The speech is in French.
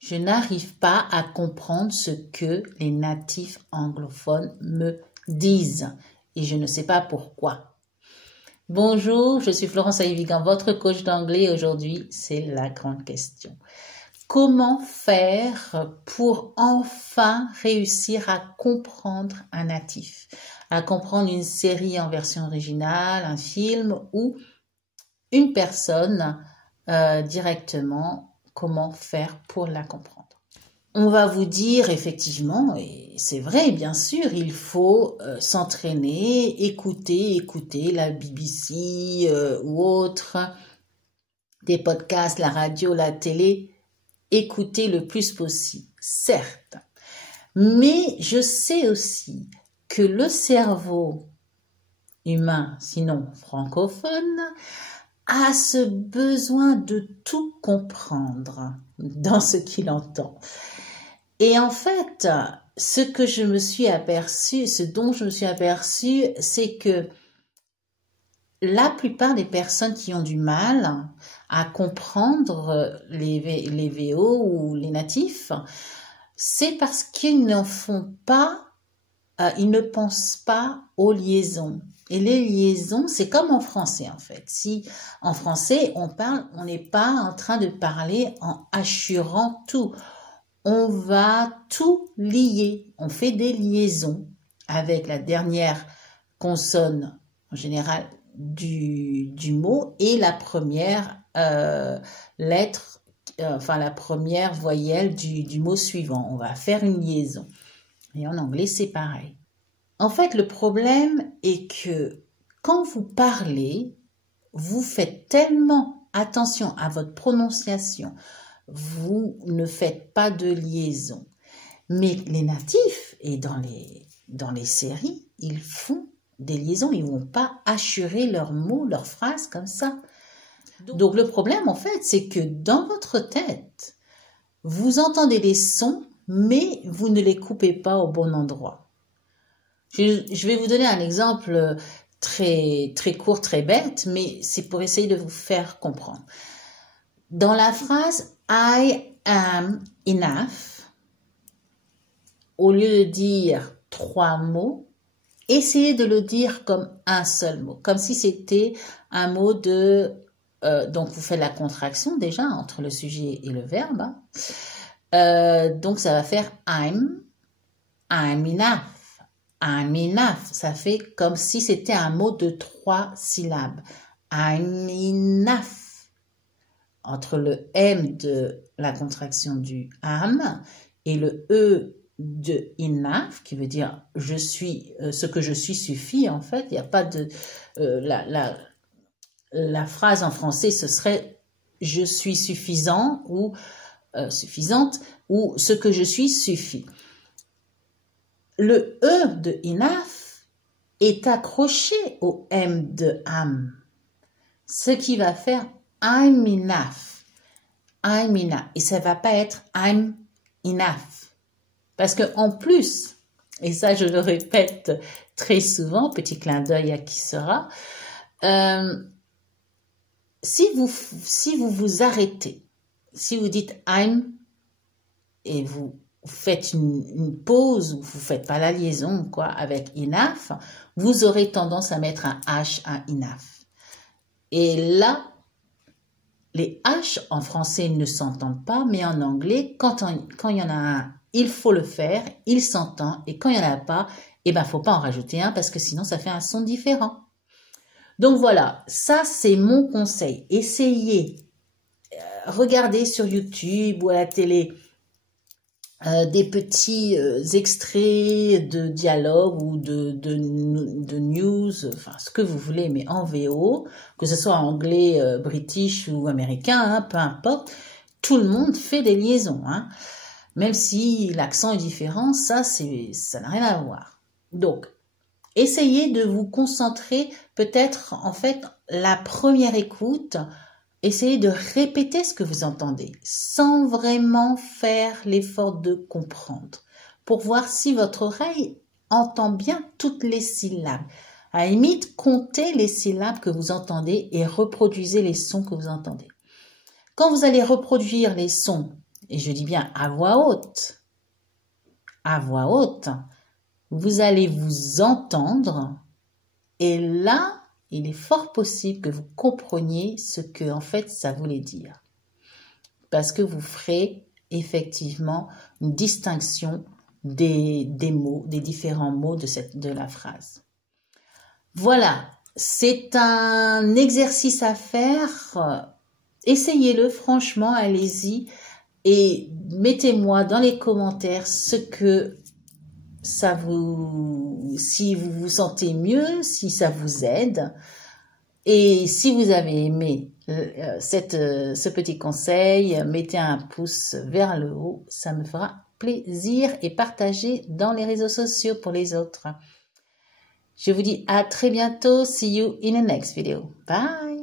Je n'arrive pas à comprendre ce que les natifs anglophones me disent et je ne sais pas pourquoi. Bonjour, je suis Florence Aïvigan, votre coach d'anglais. Aujourd'hui, c'est la grande question. Comment faire pour enfin réussir à comprendre un natif, à comprendre une série en version originale, un film ou une personne directement, comment faire pour la comprendre? On va vous dire effectivement, et c'est vrai bien sûr, il faut s'entraîner, écouter la BBC ou autre, des podcasts, la radio, la télé, écouter le plus possible, certes. Mais je sais aussi que le cerveau humain, sinon francophone, a ce besoin de tout comprendre dans ce qu'il entend. Et en fait, ce dont je me suis aperçue, c'est que la plupart des personnes qui ont du mal à comprendre les VO ou les natifs, c'est parce qu'ils ne pensent pas aux liaisons. Et les liaisons, c'est comme en français en fait. Si en français on n'est pas en train de parler en hachurant tout. On va tout lier. On fait des liaisons avec la dernière consonne en général du mot et la première lettre, la première voyelle du mot suivant. On va faire une liaison. Et en anglais, c'est pareil. En fait, le problème est que quand vous parlez, vous faites tellement attention à votre prononciation, vous ne faites pas de liaison. Mais les natifs, et dans les séries, ils font des liaisons, ils ne vont pas hachurer leurs mots, leurs phrases comme ça. Donc le problème, en fait, c'est que dans votre tête, vous entendez des sons, mais vous ne les coupez pas au bon endroit. Je vais vous donner un exemple très, très court, très bête, mais c'est pour essayer de vous faire comprendre. Dans la phrase « I am enough », au lieu de dire 3 mots, essayez de le dire comme un seul mot, comme si c'était un mot de... donc, vous faites la contraction déjà entre le sujet et le verbe. Donc, ça va faire « I'm enough ». I'm enough, ça fait comme si c'était un mot de 3 syllabes. I'm enough. Entre le M de la contraction du am et le E de enough, qui veut dire je suis, ce que je suis suffit en fait. Il n'y a pas de... la phrase en français, ce serait je suis suffisant ou suffisante ou ce que je suis suffit. Le E de enough est accroché au M de am, ce qui va faire I'm enough. I'm enough. Et ça va pas être I'm enough. Parce que en plus, et ça je le répète très souvent, petit clin d'œil à qui sera, si vous vous arrêtez, si vous dites I'm et vous faites une pause ou vous faites pas la liaison quoi avec enough, vous aurez tendance à mettre un H à enough. Et là, les H en français ne s'entendent pas, mais en anglais, quand il y en a un, il faut le faire, il s'entend, et quand il n'y en a pas, faut pas en rajouter un parce que sinon ça fait un son différent. Donc voilà, ça c'est mon conseil. Essayez, regardez sur YouTube ou à la télé des petits extraits de dialogue ou de news, enfin ce que vous voulez, mais en VO, que ce soit anglais, british ou américain, hein, peu importe, tout le monde fait des liaisons, hein. Même si l'accent est différent, ça n'a rien à voir. Donc, essayez de vous concentrer, peut-être en fait la première écoute. Essayez de répéter ce que vous entendez sans vraiment faire l'effort de comprendre pour voir si votre oreille entend bien toutes les syllabes. À la limite, comptez les syllabes que vous entendez et reproduisez les sons que vous entendez. Quand vous allez reproduire les sons et je dis bien à voix haute, vous allez vous entendre et là, il est fort possible que vous compreniez ce que en fait ça voulait dire. Parce que vous ferez effectivement une distinction des mots, des différents mots de la phrase. Voilà, c'est un exercice à faire. Essayez-le, franchement, allez-y et mettez-moi dans les commentaires ce que si vous vous sentez mieux, si ça vous aide. Et si vous avez aimé ce petit conseil, mettez un pouce vers le haut, ça me fera plaisir et partagez dans les réseaux sociaux pour les autres. Je vous dis à très bientôt. See you in the next video. Bye!